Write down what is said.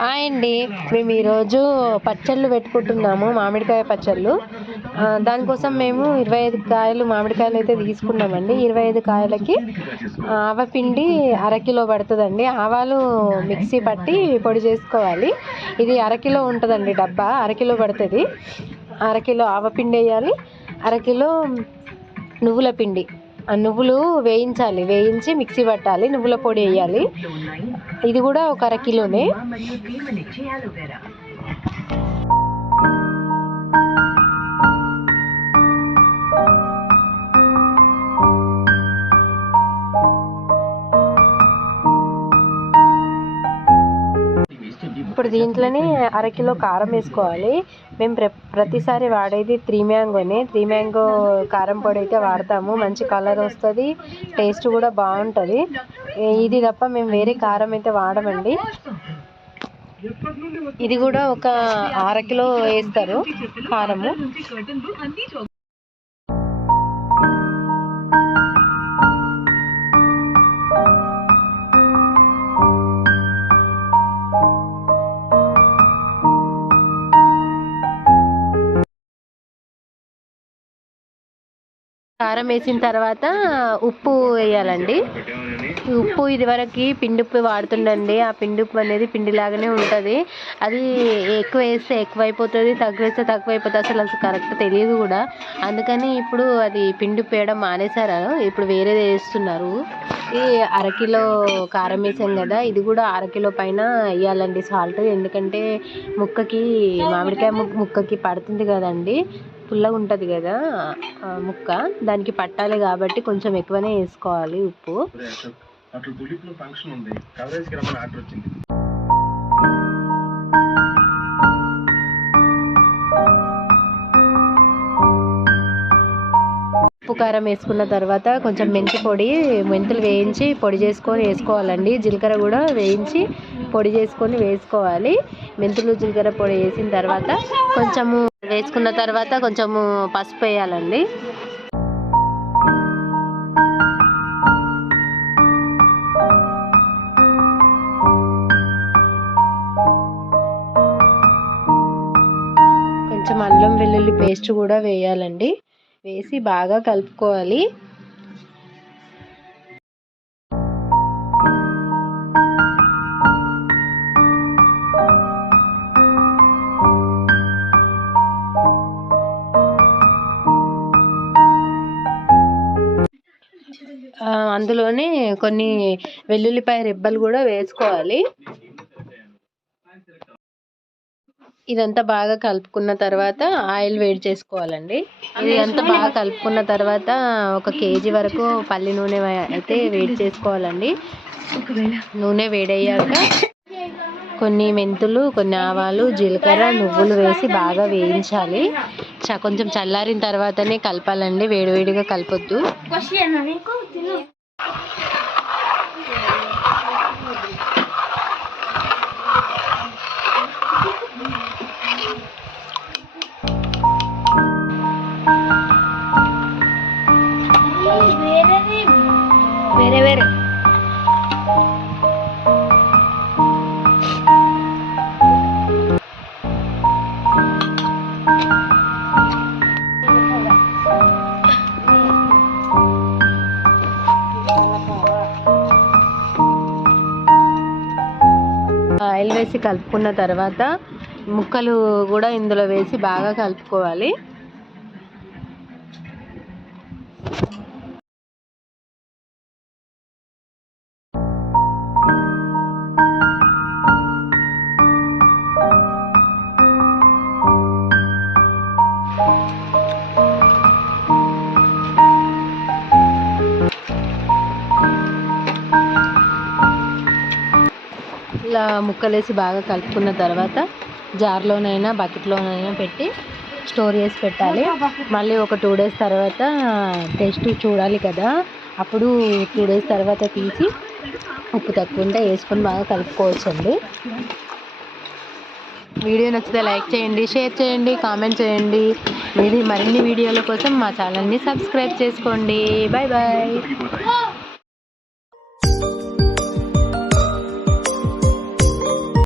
Hi అండి. మేము ఈరోజు పచ్చళ్ళు పెట్టుకుంటున్నాము మామిడికాయ పచ్చళ్ళు. దానికోసం మేము ఇరవై ఐదు కాయలు మామిడికాయలు అయితే తీసుకున్నామండి. ఇరవై ఐదు కాయలకి ఆవపిండి అరకిలో పడుతుందండి. ఆవాలు మిక్సీ పట్టి పొడి చేసుకోవాలి. ఇది అరకిలో ఉంటుందండి డబ్బా అరకిలో పడుతుంది. అరకిలో ఆవపిండి వేయాలి. అరకిలో నువ్వుల పిండి. నువ్వులు వేయించాలి. వేయించి మిక్సీ పట్టాలి. నువ్వుల పొడి వేయాలి. ఇది కూడా ఒక అర కిలోనే. ఇప్పుడు దీంట్లోనే అరకిలో కారం వేసుకోవాలి. మేము ప్ర ప్రతిసారి వాడేది త్రీ మ్యాంగోనే. త్రీ మ్యాంగో కారం పొడి అయితే వాడతాము. మంచి కలర్ వస్తుంది. టేస్ట్ కూడా బాగుంటుంది. ఇది తప్ప మేము వేరే కారం అయితే వాడమండి. ఇది కూడా ఒక అర కిలో వేస్తారు కారము. కారం వేసిన తర్వాత ఉప్పు వేయాలండి. ఉప్పు ఇదివరకు పిండి ఉప్పు వాడుతుండండి. ఆ పిండి ఉప్పు అనేది పిండిలాగానే ఉంటుంది. అది ఎక్కువ వేస్తే ఎక్కువైపోతుంది తక్కువ వేస్తే తక్కువ అయిపోతుంది అసలు అసలు కరెక్ట్ తెలియదు కూడా. అందుకని ఇప్పుడు అది పిండి ఉప్పు వేయడం మానేశారు. ఇప్పుడు వేరేది వేస్తున్నారు. ఈ అరకిలో కారం వేసాం కదా ఇది కూడా అరకిలో పైన వేయాలండి సాల్ట్. ఎందుకంటే ముక్కకి మామిడికాయ ముక్క ముక్కకి పడుతుంది కదండి. పుల్లగా ఉంటుంది కదా ముక్క. దానికి పట్టాలి కాబట్టి కొంచెం ఎక్కువనే వేసుకోవాలి ఉప్పు. ఫంక్షన్ ఉంది. ఆర్డర్ వచ్చింది. ఉప్పు కారం వేసుకున్న తర్వాత కొంచెం మెంతి పొడి మెంతులు వేయించి పొడి చేసుకొని వేసుకోవాలండి. జీలకర్ర కూడా వేయించి పొడి చేసుకొని వేసుకోవాలి. మెంతులు జీలకర్ర పొడి వేసిన తర్వాత కొంచెము వేసుకున్న తర్వాత కొంచెము పసుపు వేయాలండి. కొంచెం అల్లం వెల్లుల్లి పేస్ట్ కూడా వేయాలండి. వేసి బాగా కలుపుకోవాలి. అందులోనే కొన్ని వెల్లుల్లిపాయ రెబ్బలు కూడా వేసుకోవాలి. ఇదంతా బాగా కలుపుకున్న తర్వాత ఆయిల్ వేడి చేసుకోవాలండి. ఇది అంతా బాగా కలుపుకున్న తర్వాత ఒక కేజీ వరకు పల్లి నూనె అయితే వేడి చేసుకోవాలండి. నూనె వేడయ్యాక కొన్ని మెంతులు కొన్ని ఆవాలు జీలకర్ర నువ్వులు వేసి బాగా వేయించాలి. కొంచెం చల్లారిన తర్వాతనే కలపాలండి. వేడివేడిగా కలపొద్దు. వేరే వేసి కలుపుకున్న తర్వాత ముక్కలు కూడా ఇందులో వేసి బాగా కలుపుకోవాలి. ముక్కలేసి బాగా కలుపుకున్న తర్వాత జార్లోనైనా బకెట్లోనైనా పెట్టి స్టోర్ చేసి పెట్టాలి. మళ్ళీ ఒక టూ డేస్ తర్వాత టేస్ట్ చూడాలి కదా. అప్పుడు టూ డేస్ తర్వాత తీసి ఉప్పు తక్కువ ఉంటే వేసుకొని బాగా కలుపుకోవచ్చండి. వీడియో నచ్చితే లైక్ చేయండి షేర్ చేయండి కామెంట్ చేయండి. మీది మరిన్ని వీడియోల కోసం మా ఛానల్ని సబ్స్క్రైబ్ చేసుకోండి. Bye bye